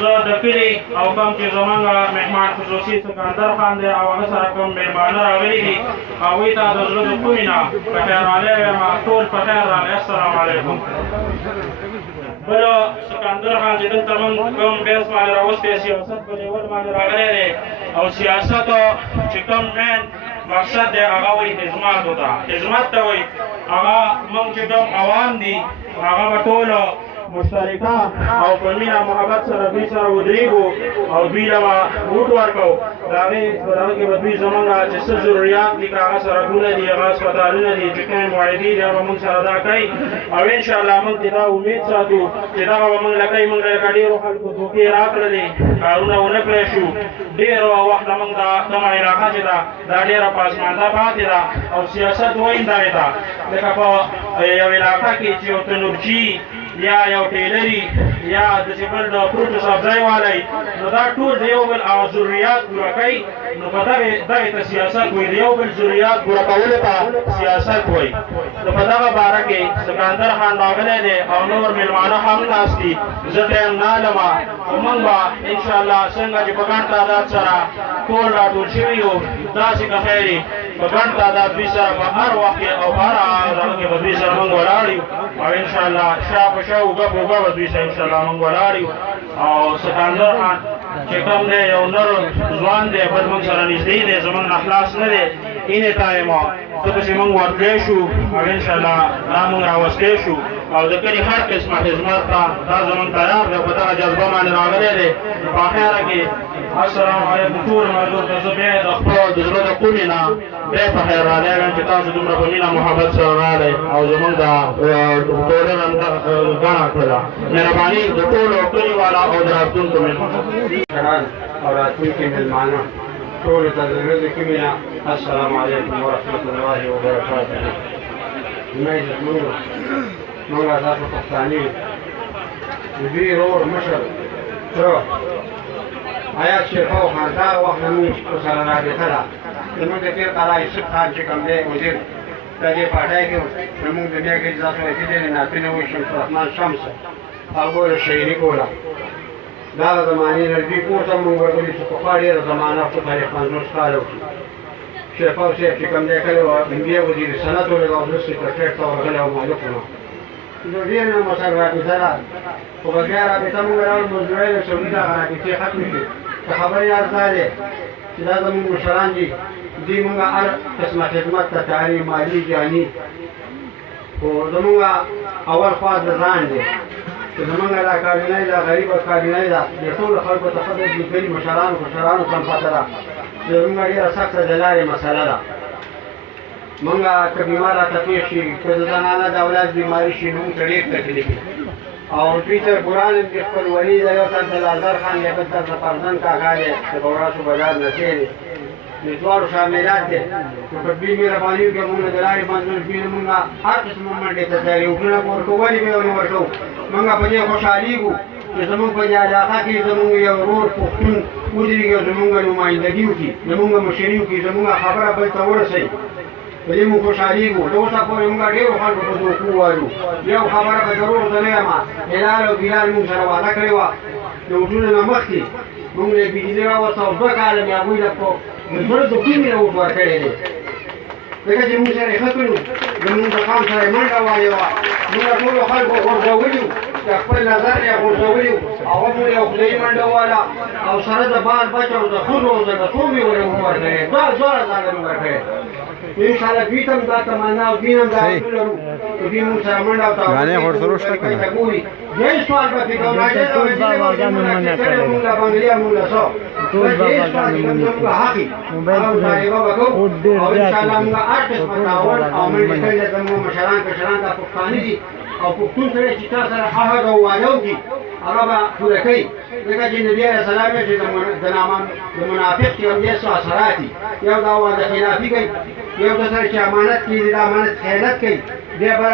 زه د کلي او کوم چې زمونږ مهمان خصوصي سکندر خان دی او هغه سره کوم مېلمانه راغلي دي هغوی ته د زړه د کومې نه په خیر راغلی یم ټول په خیر راغلی السلام علیکم بل سکندر خان چې دلته موږ کوم بحث باندې راوستی سیاست په لیول باندې راغلی دی او سیاست چې کوم مین مقصد دی هغه وایي خدماتو ته خدمت ته وایي هغه موږ چې کوم عوام دي هغه به ټولو مشترکه او په مینه محبت سره دوی سره ودرېږو او دوی له به ووټ ورکوو د هغې په دغه کې به دوی زموږ چې څه ضروريات دي که هغه سړکونه دي هغه هسپتالونه دي چې کومې معاهدې دي هغه موږ سره دا کوي او انشاءالله موږ دې دا امید ساتو چې دغه به موږ لکۍ موږ لکه ډېرو خلکو دوکې راکړلې کارونه ونه کړی شو ډېر وخت موږ دا کومه علاقه چې ده دا ډېره پاسمانده پاتې ده او سیاست وایي دغې ته لکه په یو علاقه کې چې یو تنورچي یا یو ټیلري یا داسې بل د فروټو سبزۍ والی نو دا ټول د یو بل ضروريات پوره کوي نو په دغې ته سیاست وایي د یو بل ضروريات پوره کولو ته سیاست وایي نو په دغه باره کې سکندر خان راغلی دی او نور مېلمانه هم ناست دي زه ټایم نه علمه خو موږ به انشاءالله څنګه چې په ګڼ تعداد سره ټول راټول شوي یو داسې که خیر په ګڼ تعداد دوی سره په هر وخت کې او په هر هغه کې به دوی سره موږ ولاړ یو او انشاءالله شا په شا اوږه په اوږه به دوی سره انشاءالله موږ ولاړ یو او سکندر خان چې کوم دی یو نر ځوان دی بل موږ سره نږدې دی زموږ نه خلاص نه دی اینې ټایم ته پسې موږ ورتلی شو او انشاءالله دا موږ راوستی شو او د کلي هر قسمه خدمت ته دا زموږ تیار دی په دغه جذبه باندې راغلی دی په خیره کې السلام علیکم ټول ملګرو ته زه بیا د خپل د زړه د کومې نه بیا په خیر راغلی یم چې تاسو دومره په مینه محبت سره راغلی او زموږ د ټولنه ګڼه کړله مهرباني د ټولو کلیوالا او د راتلونکو مېلمانه او راتلونکي مېلمانه ټولو ته د زړه د کومې نه السلام علیکم ورحمة الله وبرکاته زموږ موږ تاسو پښتانه یو د دوی ورور مشر تره حیات شیرخوا خان دا وخت نه موږ ورسره رابطه ده زموږ د تېر کال یوسف خان چې کوم دی وزیر د دې پارټۍ کې نو موږ د بیا کې ذات وکیل دی ناپینه وي شمس الرحمن شمس هغه یې شهیدي کوله دا د زمانې نه دوی کور ته موږ ورغلي چې پخوا ډېره زمانه په تاریخ 50 کاله وکړي شیرخوا صاحب چې کوم دی کله انډیا وزیر صنعت ولګا او زه سکرټریټ ته ورغلی او مالک وم نو ډېر نه مو سره رابطه ده خو به بیا رابطه موږ راوړو مزدورۍ د سعودي دغه رابطې ختمې کړې که خبرې یاد دا دی چې دا زموږ مشران دي دوی موږ هر قسمه خدمت ته تیارې مالي جاني خو زموږ اول خوا د ځان دی چې زموږ دا کابینۍ ده غریبه کابینۍ ده د ټولو خلکو ته پته د کلي مشرانو ته هم پته ده چې زموږ ډېره سخته د لارې مسله ده موږ که بیمار راته پېښ شي که د زنانه د اولاد بیماري شي نو موږ ته ډېر تکلیف او دوی ته ګران د خپل ولي د یو تن د لازر خان یا بل تن د فرزند کاکا دی د بوراسو بازار نسې دی د دواړو شاملات دی نو که دوی مهرباني وکړي موږ د لارې باندې دوی موږ هر قسمه منډې ته تیارې وکړو ورکوو ولې به یې ونه ورکوو موږ په دې خوشحالېږو چې زموږ په دې علاقه کې زموږ یو ورور پښتون ودرېږي او زموږ نمایندګي وکړي زموږ مشري وکړي زموږ خبره بل ته ورسوي په دې موږ خوشحالېږو د اوسه پورې موږ ډېرو خلکو په دوکو وایو یو خبره به ضرور زه نه یم هلال او بلال موږ سره وعده کړې وه د وټونو نه مخکې موږ له بجلي راوسته او 2 کاله مې هغوی له په زړه د کومې نه وټ ورکړی دی ځکه چې موږ سره یې ښه کړو زموږ د قام سره یې منډه والې وه موږ ټولو خلکو غورځولي د خپل نظر یې غورځولي هغه موږ یو خدایي منډه واله او سره د بال بچ او د ښځو او د بچو مې ورې وټ ورکړی دواړه ځانه مې ورکړی انشاءالله دوی ته هم دا تمنا او دوی هم دا اصول لرو چې دوی موږ سره منډه او ته ګوري دې سوال پکې کوم راځي او دې موږ له بنګلیا موږ له څو دې سوال کې موږ حقي او طالبا وکړو او انشاءالله موږ ارتس متاول او موږ کله زموږ مشران ته پښتانه دي او پښتون سره چې تاسو سره عهد او وعده وکړي هغه به پوره کوي ځکه چې نبي علیه السلام چې د منافق یو دې څه اثرات دي یو دا وعده خلافي کوي یو د سره چې امانت کیږي د امانت خیانت کوي بیا به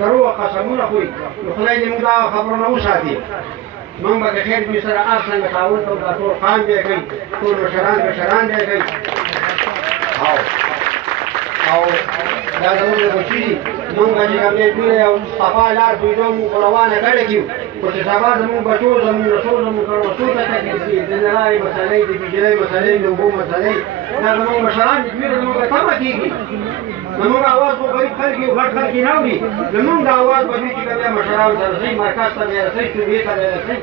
دروغ قسمونه خوري نو خدای دې موږ دا خبرونه وساتي موږ به خیر دوی سره هر څنګه تعاون کوو دا ټول خان دی کوي ټول مشران دی کوي او دا زموږ د بچي دي موږ چې کوم دی دوی او مصطفی لار دوی نو موږ روانه کړی کېو خو چې سبا زمونږ بچو زمونږ رسول زمونږ کروسو ته تکلیف دي د لارې مسلې د بجلۍ مسلې د اوبو مسلې دا زمونږ مشران دي دوی زمونږ ته تمه کېږي زمونږ اواز خو غریب خلک یو غټ خلک یې نه اوري زمونږ د اواز به دوی چې کوم مشرانو ته رسوي مرکز ته به رسوي صوبې ته به رسوي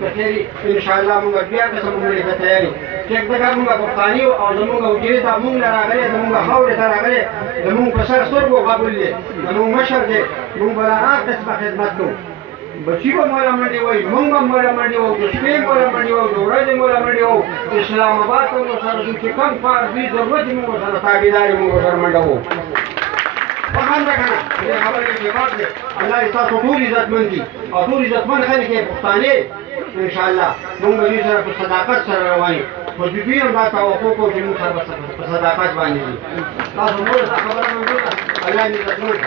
کچېرې انشاءالله مونږ بیا قسم مونږ ته تیار یو چې دغه مونږ پښتانه او زمونږ حجرې ته مونږ راغلي زمونږ خاورې ته راغلي زمونږ په سر سترګو قبول دي زمونږ مشر دی مونږ به هر قسمه خدمت کوو بچی به مولا منډې وایي مونږ به مولا منډې وو د شپې مولا منډې وو د ورځې مولا منډې وو اسلام آباد ته مو سره ځو چې کوم کار دوی ضرورت یې مونږ سره تابعداري مونږ سره منډه وو فهم ده که نه دې خبرې کې بات دی الله دې ستاسو ټول عزتمند دي او ټول عزتمند خلک یې پښتانه انشاءالله مونږ به دوی سره په صداقت سره روان یو خو دوی هم دا توقع کوو چې مونږ سره په صداقت باندې دي تاسو نور دا خبره منظور ده الله دې عزتمند